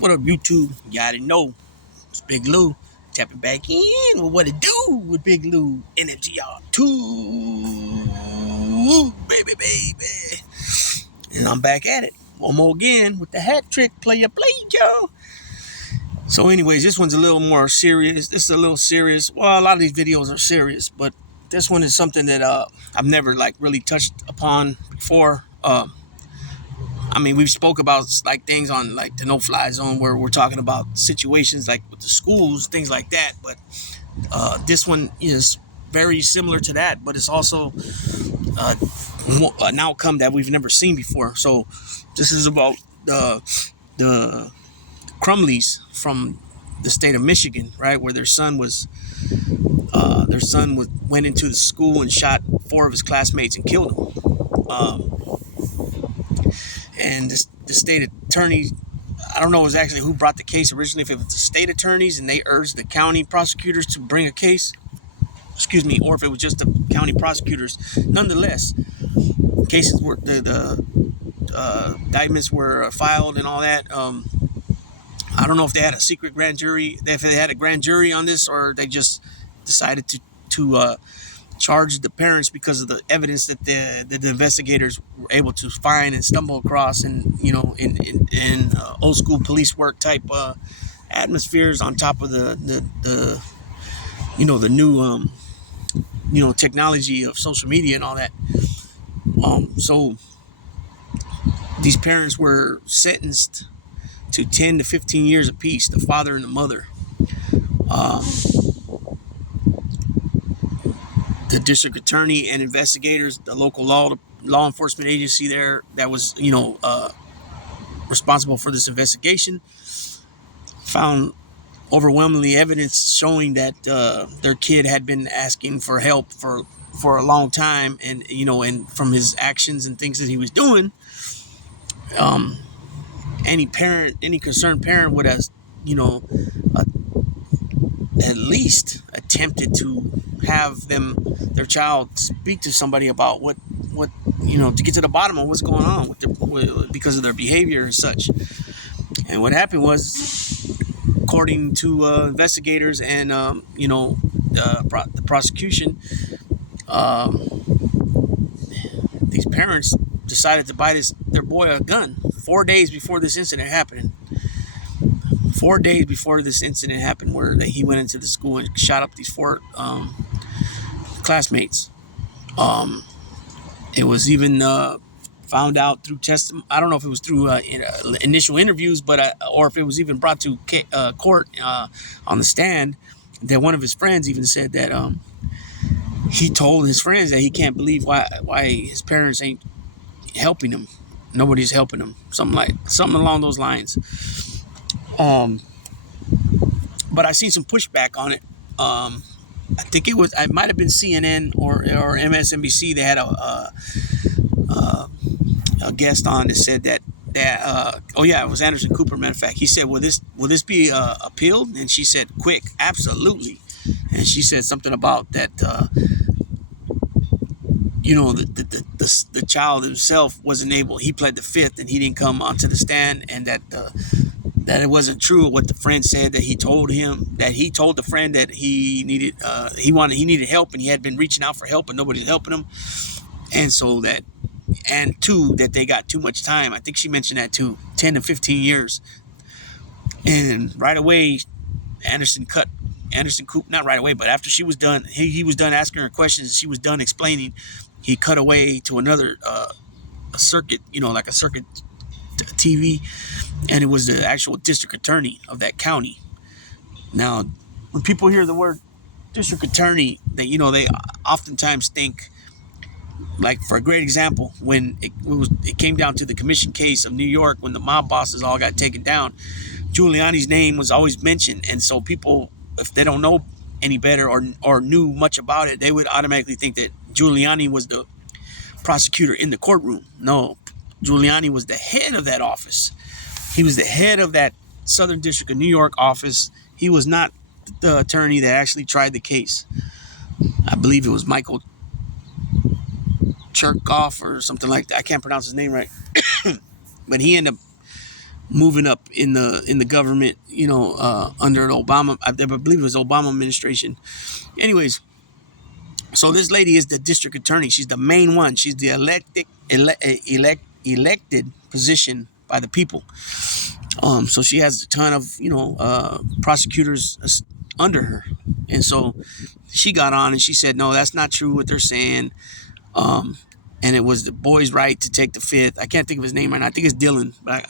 What up, YouTube? You already know it's Big Lou tapping back in with what it do with Big Lou NFGR 2, baby. And I'm back at it one more again with the hat trick player, yo. So, anyways, this one's a little more serious. This is a little serious. Well, a lot of these videos are serious, but this one is something that I've never really touched upon before. We've spoke about things on the no-fly zone where we're talking about situations with the schools, things like that. But this one is very similar to that, but it's also an outcome that we've never seen before. So this is about the Crumleys from the state of Michigan, right, where their son went into the school and shot 4 of his classmates and killed them. And the state attorney, I don't know exactly who brought the case originally, if it was the state attorneys and they urged the county prosecutors to bring a case, or if it was just the county prosecutors. Nonetheless, cases were, the indictments were filed and all that. I don't know if they had a secret grand jury, if they had a grand jury on this, or they just decided to charge the parents because of the evidence that the investigators were able to find and stumble across, and in old school police work type atmospheres, on top of the new technology of social media and all that. So these parents were sentenced to 10 to 15 years apiece, the father and the mother. The district attorney and investigators, the local law enforcement agency there that was, responsible for this investigation, found overwhelmingly evidence showing that their kid had been asking for help for a long time, and from his actions and things that he was doing, any concerned parent would have, at least attempted to have their child speak to somebody about what to get to the bottom of what's going on because of their behavior and such. And what happened was, according to investigators and the prosecution, these parents decided to buy their boy a gun 4 days before this incident happened. 4 days before this incident happened, where he went into the school and shot up these 4 classmates. It was even found out through testimony. I don't know if it was through initial interviews, or if it was even brought to court on the stand, that one of his friends even said that he told his friends that he can't believe why his parents ain't helping him. Nobody's helping him. Something along those lines. But I seen some pushback on it. I think it might have been CNN or MSNBC. They had a guest on that said that it was Anderson Cooper. Matter of fact, he said, "Will this be appealed?" And she said, "Quick, absolutely." And she said something about that. The child himself wasn't able. He pled the fifth, and he didn't come onto the stand, and that it wasn't true what the friend said, that he told the friend that he needed help, and he had been reaching out for help and nobody's helping him, and so that, and 2, that they got too much time. I think she mentioned that too, 10 to 15 years. And right away, Anderson Coop, not right away, but after she was done, he was done asking her questions, she was done explaining, he cut away to another a circuit, like a circuit TV, and it was the actual district attorney of that county. Now, when people hear the word district attorney, they oftentimes think, for a great example, when it came down to the commission case of New York, when the mob bosses all got taken down, Giuliani's name was always mentioned, and so people, if they don't know any better or knew much about it, they would automatically think that Giuliani was the prosecutor in the courtroom. No, Giuliani was the head of that office. He was the head of that Southern District of New York office. He was not the attorney that actually tried the case. I believe it was Michael Cherkoff or something like that. I can't pronounce his name right. But he ended up moving up in the government, under Obama. I believe it was Obama administration. Anyways, so this lady is the district attorney. She's the main one. She's the elected position by the people. So she has a ton of prosecutors under her, and so she got on and she said, no, that's not true what they're saying. And it was the boy's right to take the fifth. I can't think of his name right now. I think it's Dylan, but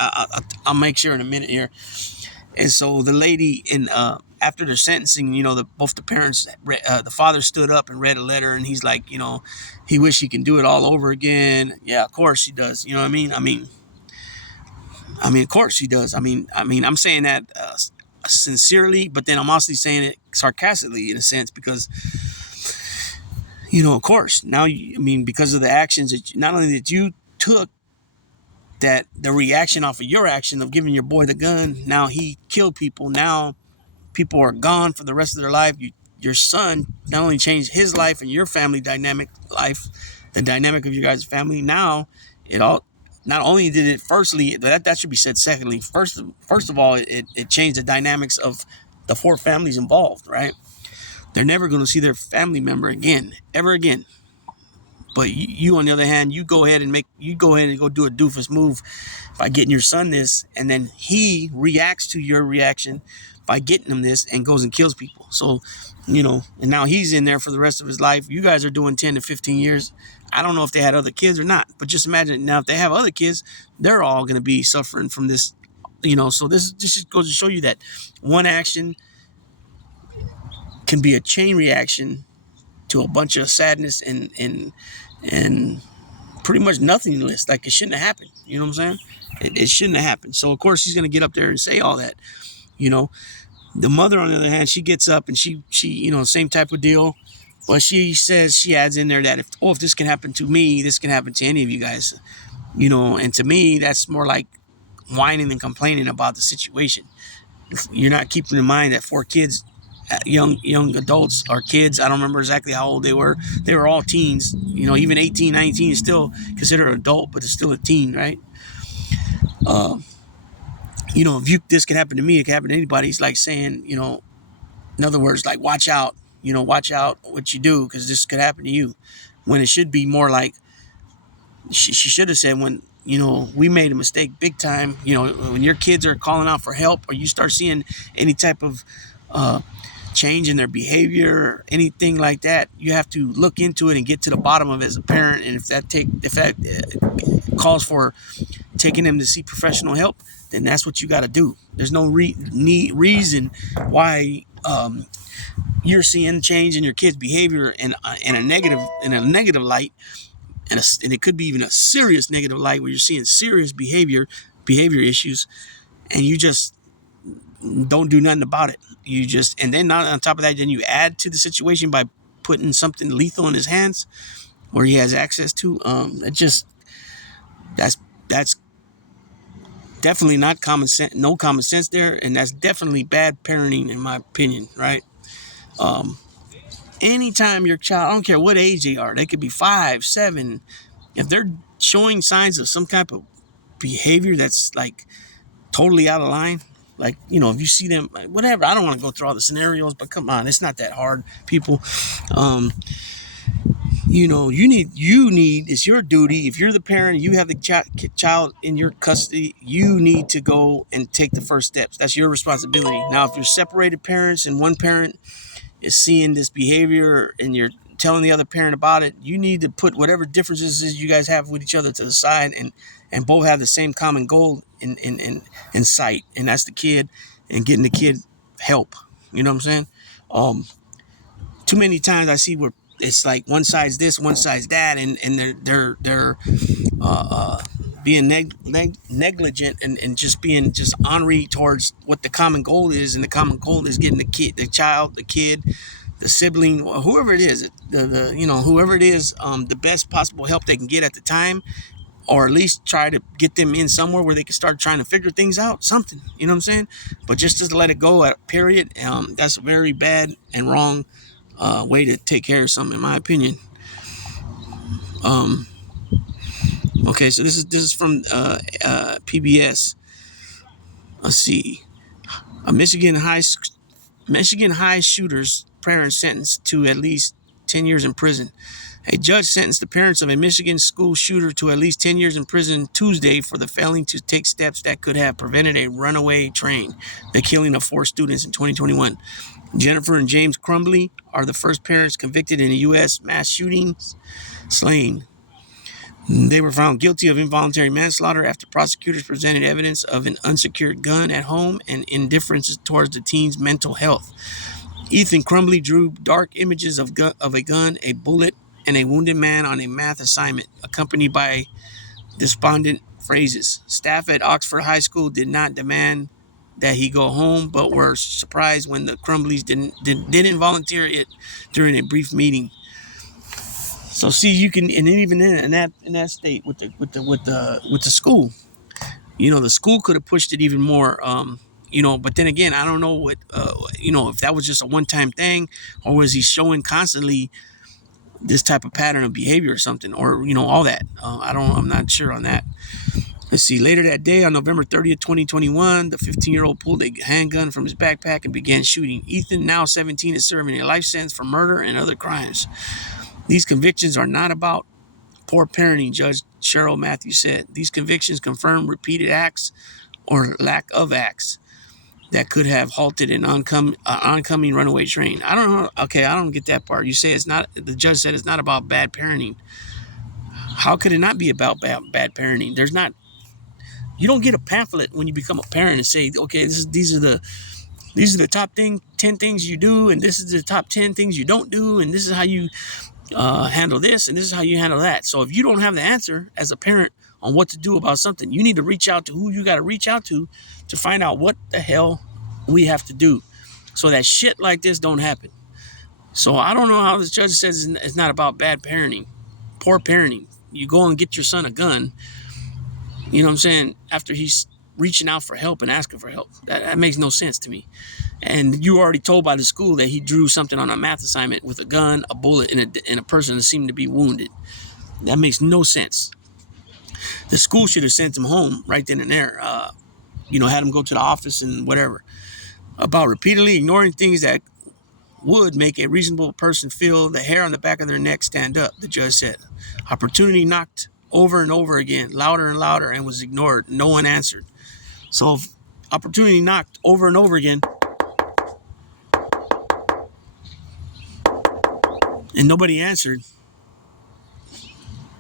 I'll make sure in a minute here. And so the lady, after their sentencing, both the parents, the father stood up and read a letter, and he's like, he wished he can do it all over again. Yeah, of course he does. You know what I mean? Of course he does. I'm saying that sincerely, but then I'm also saying it sarcastically in a sense because, of course, now, because of the actions that not only that you took, that the reaction off of your action of giving your boy the gun, now he killed people. Now people are gone for the rest of their life. Your son not only changed his life and your family life, the dynamic of your guys' family. Now it all, not only did it, firstly, that should be said secondly. First of all, it changed the dynamics of the four families involved, right? They're never going to see their family member again, ever again. But you, on the other hand, you go ahead and go do a doofus move by getting your son this, and then he reacts to your reaction by getting him this and goes and kills people. So, and now he's in there for the rest of his life. You guys are doing 10 to 15 years. I don't know if they had other kids or not, but just imagine now if they have other kids, they're all going to be suffering from this, So this just goes to show you that one action can be a chain reaction to a bunch of sadness and pretty much nothingness. Like, it shouldn't have happened. You know what I'm saying? It shouldn't have happened. So of course he's gonna get up there and say all that. The mother, on the other hand, she gets up and she same type of deal. But she says, she adds in there that if this can happen to me, this can happen to any of you guys. And to me, that's more like whining and complaining about the situation. If you're not keeping in mind that 4 kids, young adults or kids, I don't remember exactly how old they were. They were all teens. Even 18, 19 is still considered an adult, but it's still a teen, right? If this can happen to me, it can happen to anybody. It's like saying, in other words, like, watch out, watch out what you do, because this could happen to you. When it should be more like, she should have said, when, we made a mistake big time, when your kids are calling out for help, or you start seeing any type of change in their behavior or anything like that, you have to look into it and get to the bottom of it as a parent. And if that calls for taking them to see professional help, then that's what you got to do. There's no reason why you're seeing change in your kid's behavior in a negative light, and it could be even a serious negative light where you're seeing serious behavior issues, and you just don't do nothing about it. And then on top of that, then you add to the situation by putting something lethal in his hands where he has access to. That's definitely not common sense. No common sense there, and that's definitely bad parenting, in my opinion. Right? Anytime your child, I don't care what age they are, they could be 5, 7, if they're showing signs of some type of behavior that's like totally out of line. Like, if you see them, like, whatever, I don't want to go through all the scenarios, but come on, it's not that hard, people. It's your duty. If you're the parent, you have the child in your custody, you need to go and take the first steps. That's your responsibility. Now, if you're separated parents and one parent is seeing this behavior and you're telling the other parent about it, you need to put whatever differences you guys have with each other to the side and both have the same common goal in sight, and that's the kid and getting the kid help. You know what I'm saying? Too many times I see where it's like one side's this, one side's that, and they're being negligent and just being just ornery towards what the common goal is, and the common goal is getting the kid, the sibling, whoever it is, whoever it is, the best possible help they can get at the time, or at least try to get them in somewhere where they can start trying to figure things out, something, you know what I'm saying? But just to let it go at period, that's a very bad and wrong way to take care of something, in my opinion. Okay, so this is from PBS. Let's see. A Michigan High shooter's parents sentenced to at least 10 years in prison. A judge sentenced the parents of a Michigan school shooter to at least 10 years in prison Tuesday for the failing to take steps that could have prevented a runaway train, the killing of 4 students in 2021. Jenifer and James Crumbley are the first parents convicted in a U.S. mass shooting slaying. They were found guilty of involuntary manslaughter after prosecutors presented evidence of an unsecured gun at home and indifference towards the teen's mental health. Ethan Crumbley drew dark images of a gun, a bullet, and a wounded man on a math assignment, accompanied by despondent phrases. Staff at Oxford High School did not demand that he go home, but were surprised when the Crumbleys didn't volunteer it during a brief meeting. So see, you can, and even in that state with the school, the school could have pushed it even more. But then again, I don't know what, if that was just a one-time thing, or was he showing constantly this type of pattern of behavior or something, or all that. I'm not sure on that. Let's see. Later that day, on November 30th, 2021, the 15-year-old pulled a handgun from his backpack and began shooting. Ethan, now 17, is serving a life sentence for murder and other crimes. These convictions are not about poor parenting, Judge Cheryl Matthews said. These convictions confirm repeated acts or lack of acts that could have halted an oncoming runaway train. I don't know. Okay, I don't get that part. You say it's not. The judge said it's not about bad parenting. How could it not be about bad parenting? There's not. You don't get a pamphlet when you become a parent and say, okay, these are the top 10 things you do, and this is the top 10 things you don't do, and this is how you handle this, and this is how you handle that. So if you don't have the answer as a parent on what to do about something, you need to reach out to who you got to reach out to find out what the hell we have to do so that shit like this don't happen. So I don't know how this judge says it's not about bad parenting, poor parenting. You go and get your son a gun, you know what I'm saying, after he's reaching out for help and asking for help. That makes no sense to me. And you were already told by the school that he drew something on a math assignment with a gun, a bullet, and a person that seemed to be wounded. That makes no sense. The school should have sent him home right then and there. Had him go to the office and whatever. About repeatedly ignoring things that would make a reasonable person feel the hair on the back of their neck stand up, the judge said. Opportunity knocked over and over again, louder and louder, and was ignored. No one answered. So if opportunity knocked over and over again, and nobody answered,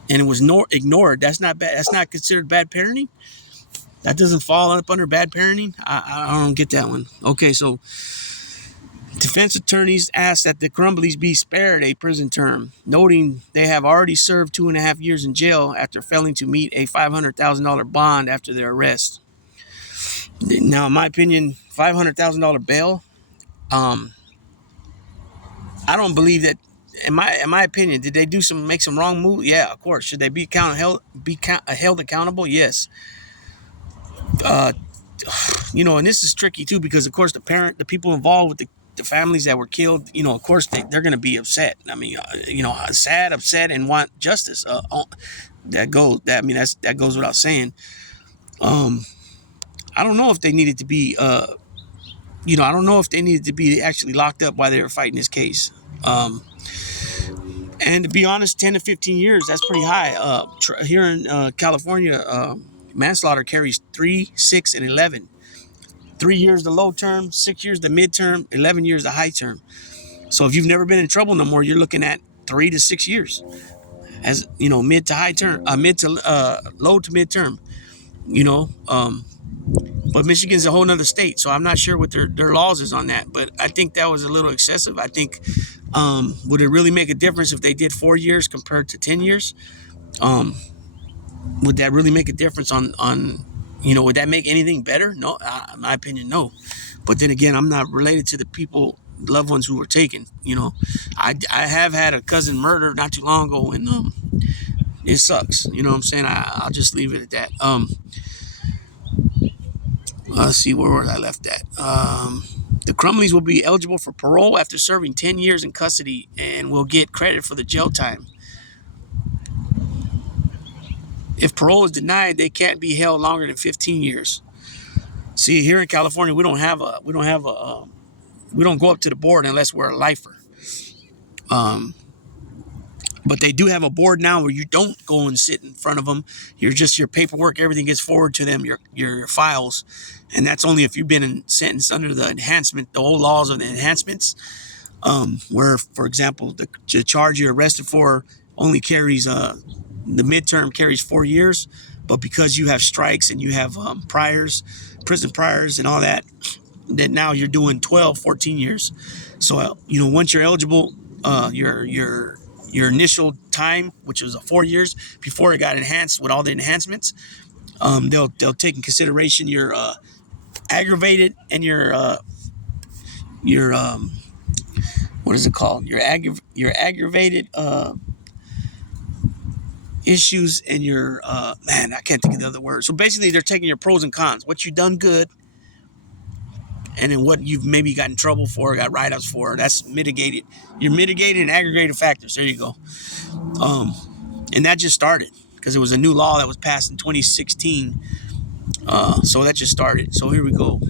and it was ignored, that's not bad. That's not considered bad parenting. That doesn't fall up under bad parenting. I don't get that one. Okay, so defense attorneys asked that the Crumbleys be spared a prison term, noting they have already served 2.5 years in jail after failing to meet a $500,000 bond after their arrest. Now, in my opinion, $500,000 bail. I don't believe that. In my opinion, did they make some wrong move? Yeah, of course. Should they be held accountable? Yes. And this is tricky too, because of course the people involved with the families that were killed, of course they're going to be upset. I mean, sad, upset, and want justice. That goes without saying. I don't know if they needed to be, I don't know if they needed to be actually locked up while they were fighting this case. And to be honest, 10 to 15 years, that's pretty high. Here in California, manslaughter carries 3, 6, and 11. 3 years the low term, 6 years the mid term, 11 years the high term. So if you've never been in trouble no more, you're looking at 3 to 6 years as, mid to high term, mid to low to mid term, But Michigan's a whole nother state, so I'm not sure what their laws is on that. But I think that was a little excessive. I think, would it really make a difference if they did 4 years compared to 10 years? Would that really make a difference on would that make anything better? No, in my opinion, no. But then again, I'm not related to the loved ones who were taken. I have had a cousin murdered not too long ago, and it sucks. You know what I'm saying? I'll just leave it at that. Let's see, where was I left at? The Crumbleys will be eligible for parole after serving 10 years in custody and will get credit for the jail time. If parole is denied, they can't be held longer than 15 years. See, here in California, we don't go up to the board unless we're a lifer. But they do have a board now where you don't go and sit in front of them. You're just your paperwork, everything gets forwarded to them, your files, and that's only if you've been sentenced under the enhancement, the old laws of the enhancements, where, for example, the charge you're arrested for only carries the midterm carries 4 years, but because you have strikes and you have prison priors, and all that, that now you're doing 12, 14 years. So once you're eligible, your initial time, which was 4 years before it got enhanced with all the enhancements, they'll take in consideration your aggravated and your what is it called? Your aggravated issues and your I can't think of the other word. So basically, they're taking your pros and cons, what you've done good, and then what you've maybe got in trouble for, got write-ups for. That's mitigated. Your mitigated and aggregated factors. There you go. And that just started because it was a new law that was passed in 2016. So that just started. So here we go.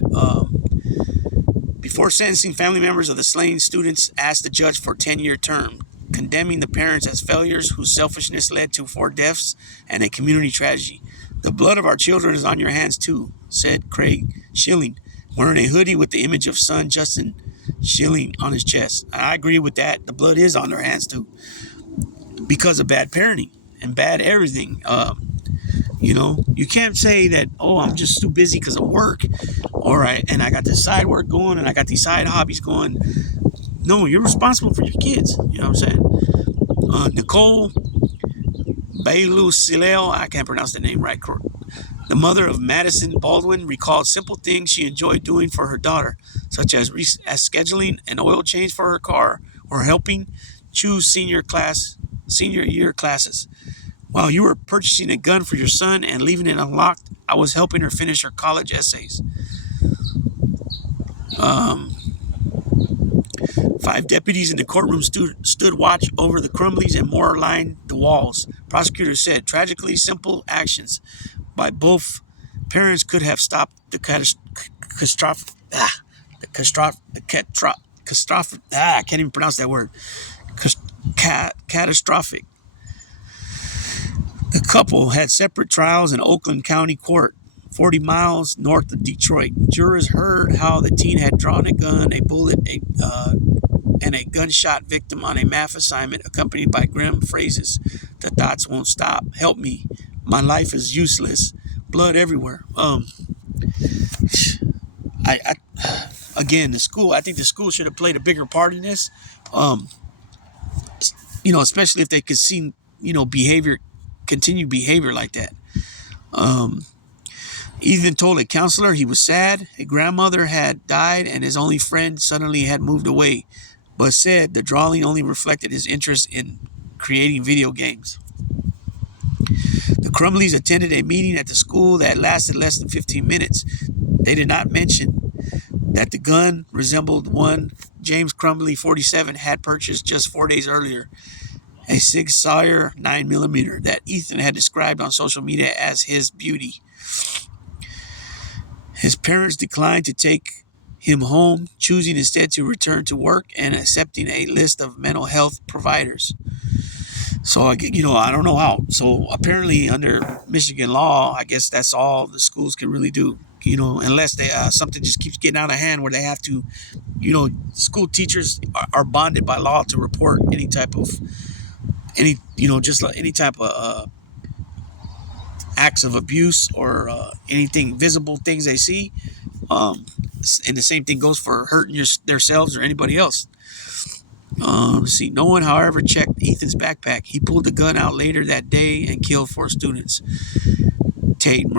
Before sentencing, family members of the slain students asked the judge for a 10-year term, condemning the parents as failures whose selfishness led to 4 deaths and a community tragedy. The blood of our children is on your hands too, said Craig Schilling, wearing a hoodie with the image of son Justin Schilling on his chest. I agree with that. The blood is on their hands too, because of bad parenting and bad everything. You can't say that, oh, I'm just too busy because of work, and I got this side work going and I got these side hobbies going. No, you're responsible for your kids. You know what I'm saying? Nicole Bailusileo, I can't pronounce the name right. The mother of Madison Baldwin recalled simple things she enjoyed doing for her daughter, such as scheduling an oil change for her car or helping choose senior year classes. While you were purchasing a gun for your son and leaving it unlocked, I was helping her finish her college essays. 5 deputies in the courtroom stood watch over the Crumbleys and more lined the walls. Prosecutors said tragically simple actions by both parents could have stopped the catastrophic. I can't even pronounce that word. Catastrophic. The couple had separate trials in Oakland County Court, 40 miles north of Detroit. Jurors heard how the teen had drawn a gun, a bullet, and a gunshot victim on a math assignment, accompanied by grim phrases. The thoughts won't stop. Help me. My life is useless. Blood everywhere. Again, the school. I think the school should have played a bigger part in this. Especially if they could see, continued behavior like that. Ethan told a counselor he was sad. A grandmother had died and his only friend suddenly had moved away, but said the drawing only reflected his interest in creating video games. The Crumbleys attended a meeting at the school that lasted less than 15 minutes. They did not mention that the gun resembled one James Crumbley, 47, had purchased just 4 days earlier, a Sauer 9mm that Ethan had described on social media as his beauty. His parents declined to take him home, choosing instead to return to work and accepting a list of mental health providers. So, I don't know how. So apparently under Michigan law, I guess that's all the schools can really do, unless they something just keeps getting out of hand where they have to, school teachers are bonded by law to report any type of acts of abuse or anything visible things they see. And the same thing goes for hurting themselves or anybody else. No one, however, checked Ethan's backpack. He pulled the gun out later that day and killed 4 students. Tate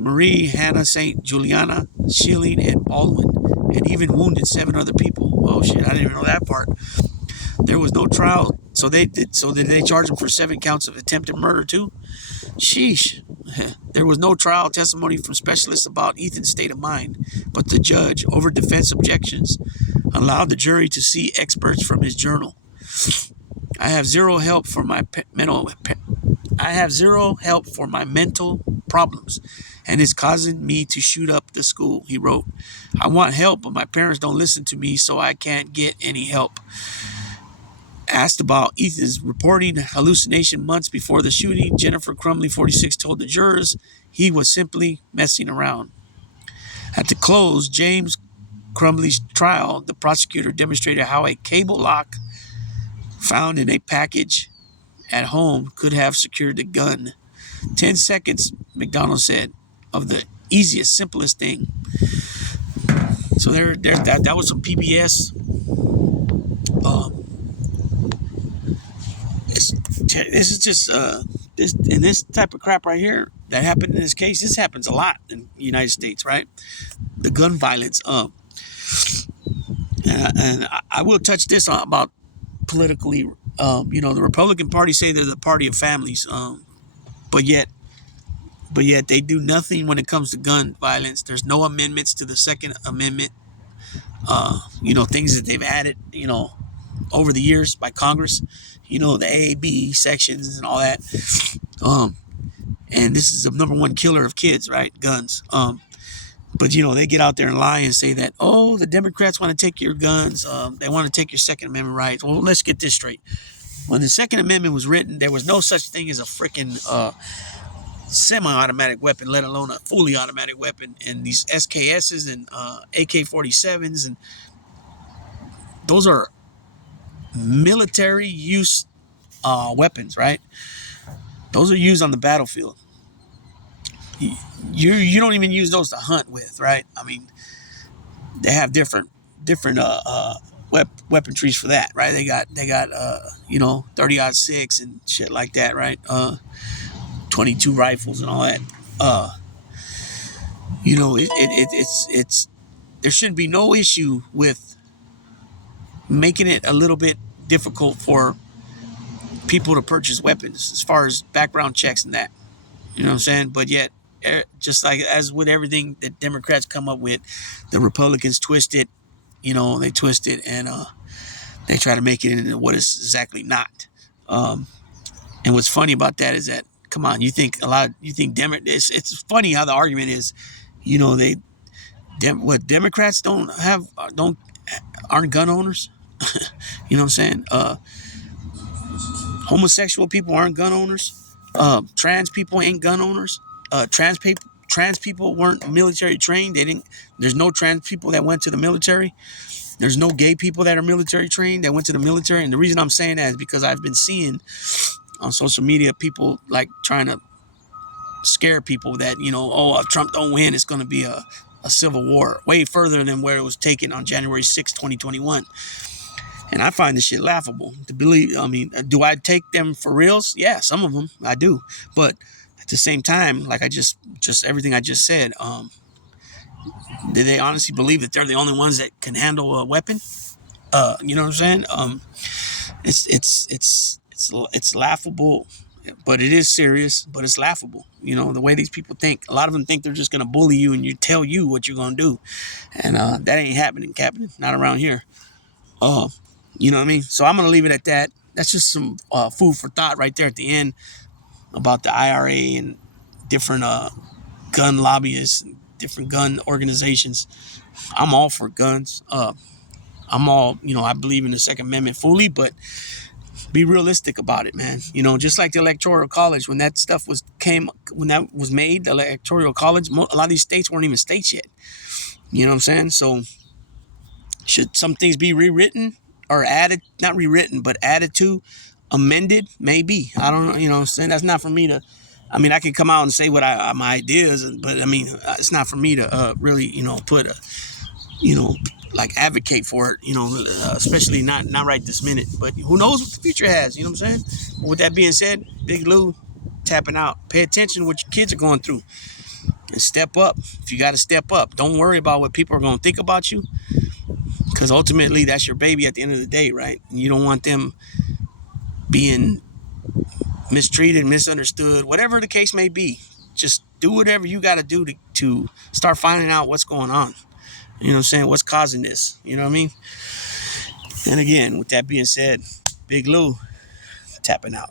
Marie, Hannah St. Juliana, Schilling, and Baldwin, and even wounded 7 other people. Oh shit, I didn't even know that part. There was no trial, so did they charge him for 7 counts of attempted murder too? Sheesh. There was no trial testimony from specialists about Ethan's state of mind, but the judge, over defense objections, allowed the jury to see excerpts from his journal. I have zero help for my mental problems, and it's causing me to shoot up the school. He wrote, I want help, but my parents don't listen to me, so I can't get any help. Asked about Ethan's reporting hallucination months before the shooting, Jenifer Crumbley, 46, told the jurors he was simply messing around. At the close, James Crumbley's trial, the prosecutor demonstrated how a cable lock found in a package at home could have secured the gun. 10 seconds, McDonald said, of the easiest, simplest thing. So that was some PBS. This is just this type of crap right here that happened in this case. This happens a lot in the United States, right? The gun violence. And I will touch this on about politically. The Republican Party say they're the party of families, but yet they do nothing when it comes to gun violence. There's no amendments to the Second Amendment. Things that they've added, over the years by Congress. The A, B sections and all that. And this is the number one killer of kids, right? Guns. But they get out there and lie and say that, oh, the Democrats want to take your guns. They want to take your Second Amendment rights. Well, let's get this straight. When the Second Amendment was written, there was no such thing as a freaking semi-automatic weapon, let alone a fully automatic weapon. And these SKSs and AK-47s, and those are military use weapons, right? Those are used on the battlefield. You don't even use those to hunt with, right? I mean, they have different weaponries for that, right? They got 30-06 and shit like that, right? 22 rifles and all that. It's there shouldn't be no issue with making it a little bit difficult for people to purchase weapons as far as background checks and that. You know what I'm saying? But yet, just like as with everything that Democrats come up with, the Republicans twist it. They twist it and they try to make it into what it's exactly not. And what's funny about that is that, come on, it's funny how the argument is, Democrats aren't gun owners. You know what I'm saying? Homosexual people aren't gun owners. Trans people ain't gun owners. Trans people weren't military trained. There's no trans people that went to the military. There's no gay people that are military trained that went to the military. And the reason I'm saying that is because I've been seeing on social media people like trying to scare people that, if Trump don't win, it's going to be a civil war, way further than where it was taken on January 6, 2021. And I find this shit laughable to believe. I mean, do I take them for reals? Yeah, some of them I do. But at the same time, like I just everything I just said, do they honestly believe that they're the only ones that can handle a weapon? You know what I'm saying? It's laughable, but it is serious. But it's laughable. The way these people think. A lot of them think they're just gonna bully you and tell you what you're gonna do, and that ain't happening, Captain. Not around here. You know what I mean? So I'm going to leave it at that. That's just some food for thought right there at the end about the IRA and different gun lobbyists and different gun organizations. I'm all for guns. I'm all, I believe in the Second Amendment fully, but be realistic about it, man. Just like the Electoral College, when that stuff was made, the Electoral College, a lot of these states weren't even states yet. You know what I'm saying? So should some things be rewritten or added, not rewritten, but added to, amended? Maybe. I don't know. You know what I'm saying? That's not for me to, I can come out and say what my ideas, but it's not for me to really, put like advocate for it, especially not right this minute. But who knows what the future has, you know what I'm saying? But with that being said, Big Lou, tapping out. Pay attention to what your kids are going through and step up. If you got to step up, don't worry about what people are going to think about you. Because ultimately, that's your baby at the end of the day, right? And you don't want them being mistreated, misunderstood, whatever the case may be. Just do whatever you got to do to start finding out what's going on. You know what I'm saying? What's causing this? You know what I mean? And again, with that being said, Big Lou, tapping out.